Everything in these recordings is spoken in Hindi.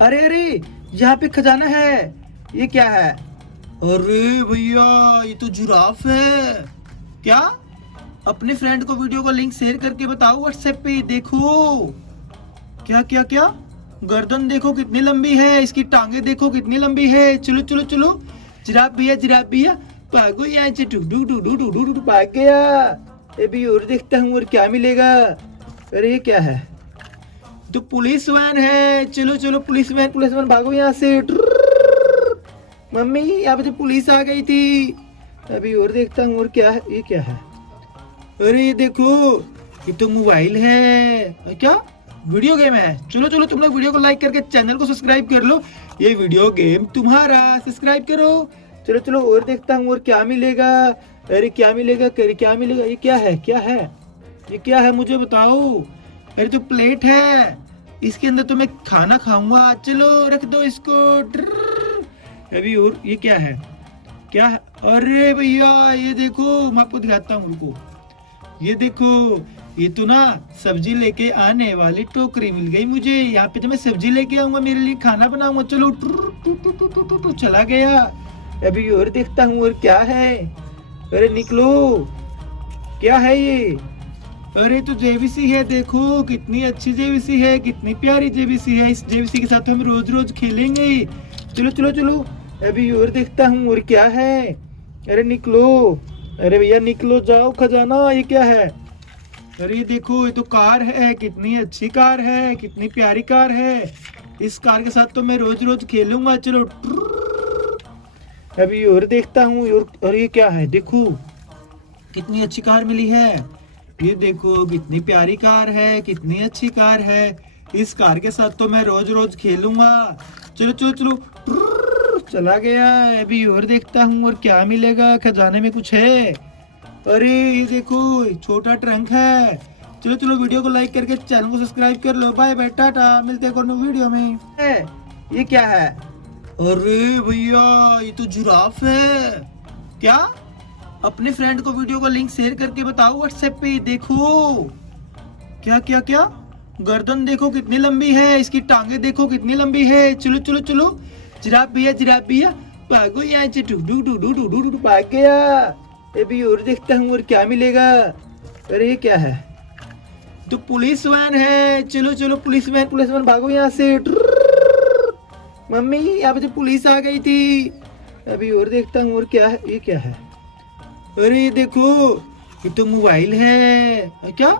अरे अरे, यहाँ पे खजाना है। ये क्या है? अरे भैया, ये तो जिराफ है। क्या? अपने फ्रेंड को वीडियो को लिंक शेयर करके बताओ व्हाट्सएप पे। देखो क्या क्या क्या, गर्दन देखो कितनी लंबी है, इसकी टांगे देखो कितनी लंबी है। चलो चलो चलो, जिराफ भैया जिराफ भैया, भागो यहाँ से। Do do do do do do do, भाग गया। अभी और देखता हूँ और क्या मिलेगा। अरे ये क्या है? तो पुलिस वैन है। चलो चलो, पुलिस वैन भागो यहाँ से। मम्मी, यहाँ पे तो पुलिस आ गई थी। अभी और देखता हूँ और क्या है। ये क्या है? अरे ये देखो, ये तो मोबाइल है। क्या वीडियो गेम है? चलो चलो, तुम लोग वीडियो को लाइक करके चैनल को सब्सक्राइब कर लो। ये वीडियो गेम तुम्हारा, सब्सक्राइब करो। चलो चलो और देखता हूँ और क्या मिलेगा। अरे क्या मिलेगा, अरे क्या मिलेगा? ये क्या है? क्या है ये? क्या है मुझे बताओ। अरे तो प्लेट है, इसके अंदर तो मैं खाना खाऊंगा। चलो रख दो इसको। अभी और ये क्या है? क्या है? अरे भैया ये देखो, मैं आपको दिखाता हूँ उनको। ये देखो, ये तो ना सब्जी लेके आने वाली टोकरी मिल गई मुझे। यहाँ पे तो मैं सब्जी लेके आऊंगा, मेरे लिए खाना बनाऊंगा। चलो चला गया। अभी और देखता हूँ और क्या है। अरे निकलो, क्या है ये? अरे तो जेबीसी है, देखो कितनी अच्छी जेबीसी है, कितनी प्यारी जेबीसी है। इस जेबीसी के साथ हम रोज रोज खेलेंगे। चलो चलो चलो, अभी और देखता हूँ और क्या है। अरे निकलो, अरे भैया निकलो, जाओ खजाना। ये क्या है? अरे देखो, ये तो कार है, कितनी अच्छी कार है, कितनी प्यारी कार है। इस कार के साथ तो मैं रोज रोज खेलूंगा। चलो अभी और देखता हूँ और ये क्या है? देखो कितनी अच्छी कार मिली है। ये देखो कितनी प्यारी कार है, कितनी अच्छी कार है। इस कार के साथ तो मैं रोज रोज खेलूंगा। चलो चलो चलो, चला गया। अभी और देखता हूँ और क्या मिलेगा। खजाने में कुछ है। अरे ये देखो, छोटा ट्रंक है। चलो चलो, वीडियो को लाइक करके चैनल को सब्सक्राइब कर लो। बाय बाय, टाटा, मिलते हैं कोनो वीडियो में। ये क्या है? अरे भैया, ये तो जिराफ है। क्या? अपने फ्रेंड को वीडियो को लिंक शेयर करके बताओ व्हाट्सएप पे। देखो क्या क्या क्या, गर्दन देखो कितनी लंबी है, इसकी टांगे देखो कितनी लंबी है। चलो चलो चलो, जिराफ भैया भागो यहाँ से। Do do do do do do, भाग गया। अभी और देखता हूँ और क्या मिलेगा। अरे ये क्या है? तो पुलिस वैन है। चलो चलो, पुलिस वैन भागो यहाँ से। मम्मी, यहाँ पे तो पुलिस आ गई थी। अभी और देखता हूँ और क्या है। ये क्या है? अरे देखो, ये तो मोबाइल है। क्या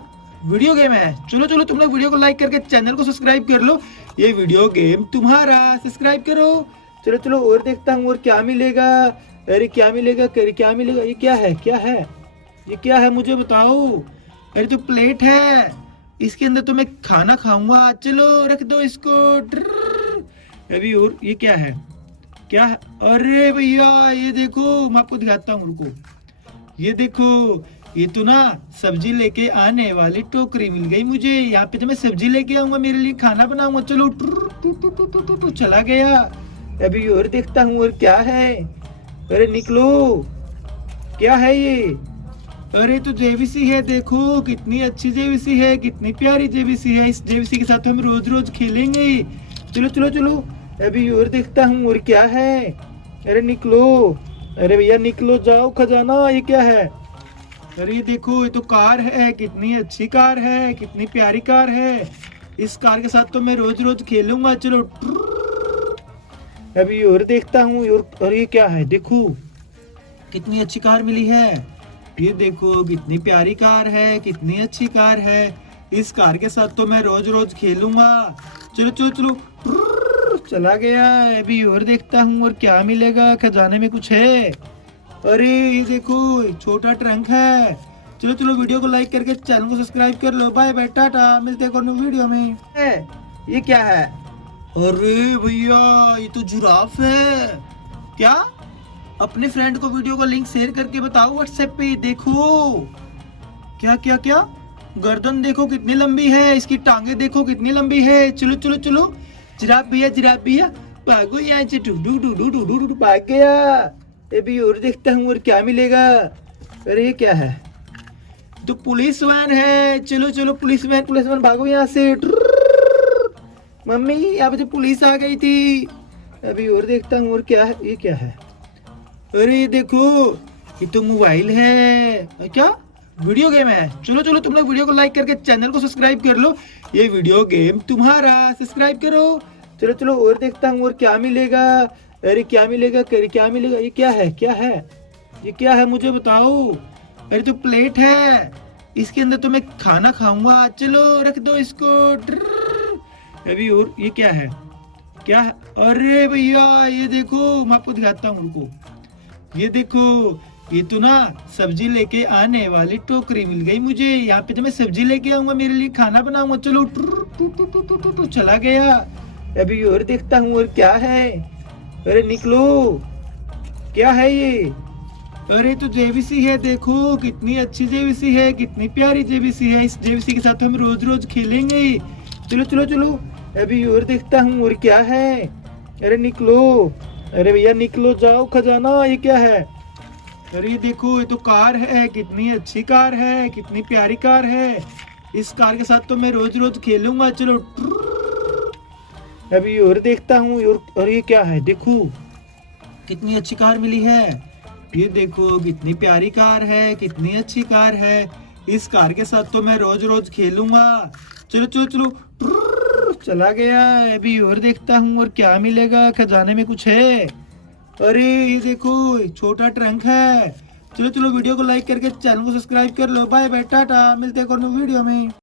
वीडियो गेम है? चलो चलो, तुम लोग वीडियो को लाइक करके चैनल को सब्सक्राइब कर लो। ये वीडियो गेम तुम्हारा, सब्सक्राइब करो। चलो चलो और देखता हूँ और क्या मिलेगा। अरे क्या मिलेगा, अरे क्या मिलेगा? ये क्या है? क्या है ये? क्या है मुझे बताओ। अरे तो प्लेट है, इसके अंदर तो मैं खाना खाऊंगा। चलो रख दो इसको। अभी और ये क्या है? क्या है? अरे भैया ये देखो, मैं आपको दिखाता हूँ उनको। ये देखो, ये तो ना सब्जी लेके आने वाली टोकरी मिल गई मुझे। यहाँ पे तो मैं सब्जी लेके आऊंगा, मेरे लिए खाना बनाऊंगा। चलो चला गया। अभी और देखता हूँ और क्या है। अरे निकलो, क्या है ये? अरे तो जेबीसी है, देखो कितनी अच्छी जेबीसी है, कितनी प्यारी जेबीसी है। इस जेबीसी के साथ हम रोज रोज खेलेंगे। चलो चलो चलो, अभी और देखता हूँ और क्या है। अरे निकलो, अरे भैया निकलो, जाओ खजाना। ये क्या है? अरे देखो, ये तो कार है, कितनी अच्छी कार है, कितनी प्यारी कार है। इस कार के साथ तो मैं रोज रोज खेलूंगा। चलो अभी और देखता हूँ और ये क्या है? देखो कितनी अच्छी कार मिली है। ये देखो कितनी प्यारी कार है, कितनी अच्छी कार है। इस कार के साथ तो मैं रोज रोज खेलूंगा। चलो चलो चलो, चला गया। अभी और देखता हूँ और क्या मिलेगा। खजाने में कुछ है। अरे ये देखो, छोटा ट्रंक है। चलो चलो, वीडियो को लाइक करके चैनल को सब्सक्राइब कर लो। बाय बाय, टाटा, मिलते हैं कोनो वीडियो में। ये क्या है? अरे भैया, ये तो जिराफ है। क्या? अपने फ्रेंड को वीडियो को लिंक शेयर करके बताओ व्हाट्सएप पे। देखो क्या क्या क्या, गर्दन देखो कितनी लंबी है, इसकी टांगे देखो कितनी लंबी है। चलो चलो चलो, जिराफ भैया भागो यहाँ से। Do do do do do do, भाग गया। अभी और देखता हूँ और क्या मिलेगा। अरे ये क्या है? तो पुलिस वैन है। चलो चलो, पुलिस वैन भागो यहाँ से। मम्मी यहाँ पे तो पुलिस आ गई थी। अभी और देखता हूँ और क्या है, ये क्या है? अरे ये देखो, ये तो मोबाइल है। क्या वीडियो गेम है? चलो चलो तुम लोग वीडियो को लाइक करके चैनल को सब्सक्राइब कर लो। ये वीडियो गेम तुम्हारा, सब्सक्राइब करो। चलो चलो और देखता हूँ और क्या मिलेगा। अरे क्या मिलेगा, अरे क्या मिलेगा? ये क्या है, क्या है, ये क्या है मुझे बताओ। अरे तो प्लेट है, इसके अंदर तो मैं खाना खाऊंगा। चलो रख दो इसको। अभी और ये क्या है, क्या है? अरे भैया ये देखो, मैं आपको दिखाता हूँ, रुको। ये देखो, ये तो ना सब्जी लेके आने वाली टोकरी मिल गई मुझे। यहाँ पे तो मैं सब्जी लेके आऊंगा, मेरे लिए खाना बनाऊंगा। चलो चला गया। अभी और देखता हूँ और क्या है। अरे निकलो, क्या है ये? अरे तो जेबीसी है, देखो कितनी अच्छी जेबीसी है, कितनी प्यारी जेबीसी है। इस जेबीसी के साथ हम रोज रोज खेलेंगे। चलो चलो चलो अभी और देखता हूँ और क्या है। अरे निकलो, अरे भैया निकलो, जाओ खजाना। ये क्या है? अरे ये देखो, ये तो कार है, कितनी अच्छी कार है, कितनी प्यारी कार है। इस कार के साथ तो मैं रोज रोज खेलूंगा। चलो अभी और देखता हूँ और ये क्या है? देखो कितनी अच्छी कार मिली है। ये देखो कितनी प्यारी कार है, कितनी अच्छी कार है। इस कार के साथ तो मैं रोज रोज खेलूंगा। चलो चलो चलो चला गया। अभी और देखता हूँ और क्या मिलेगा। खजाने में कुछ है। अरे ये देखो, छोटा ट्रंक है। चलो चलो वीडियो को लाइक करके चैनल को सब्सक्राइब कर लो। बाय बाय, टाटा, मिलते हैं और वीडियो में।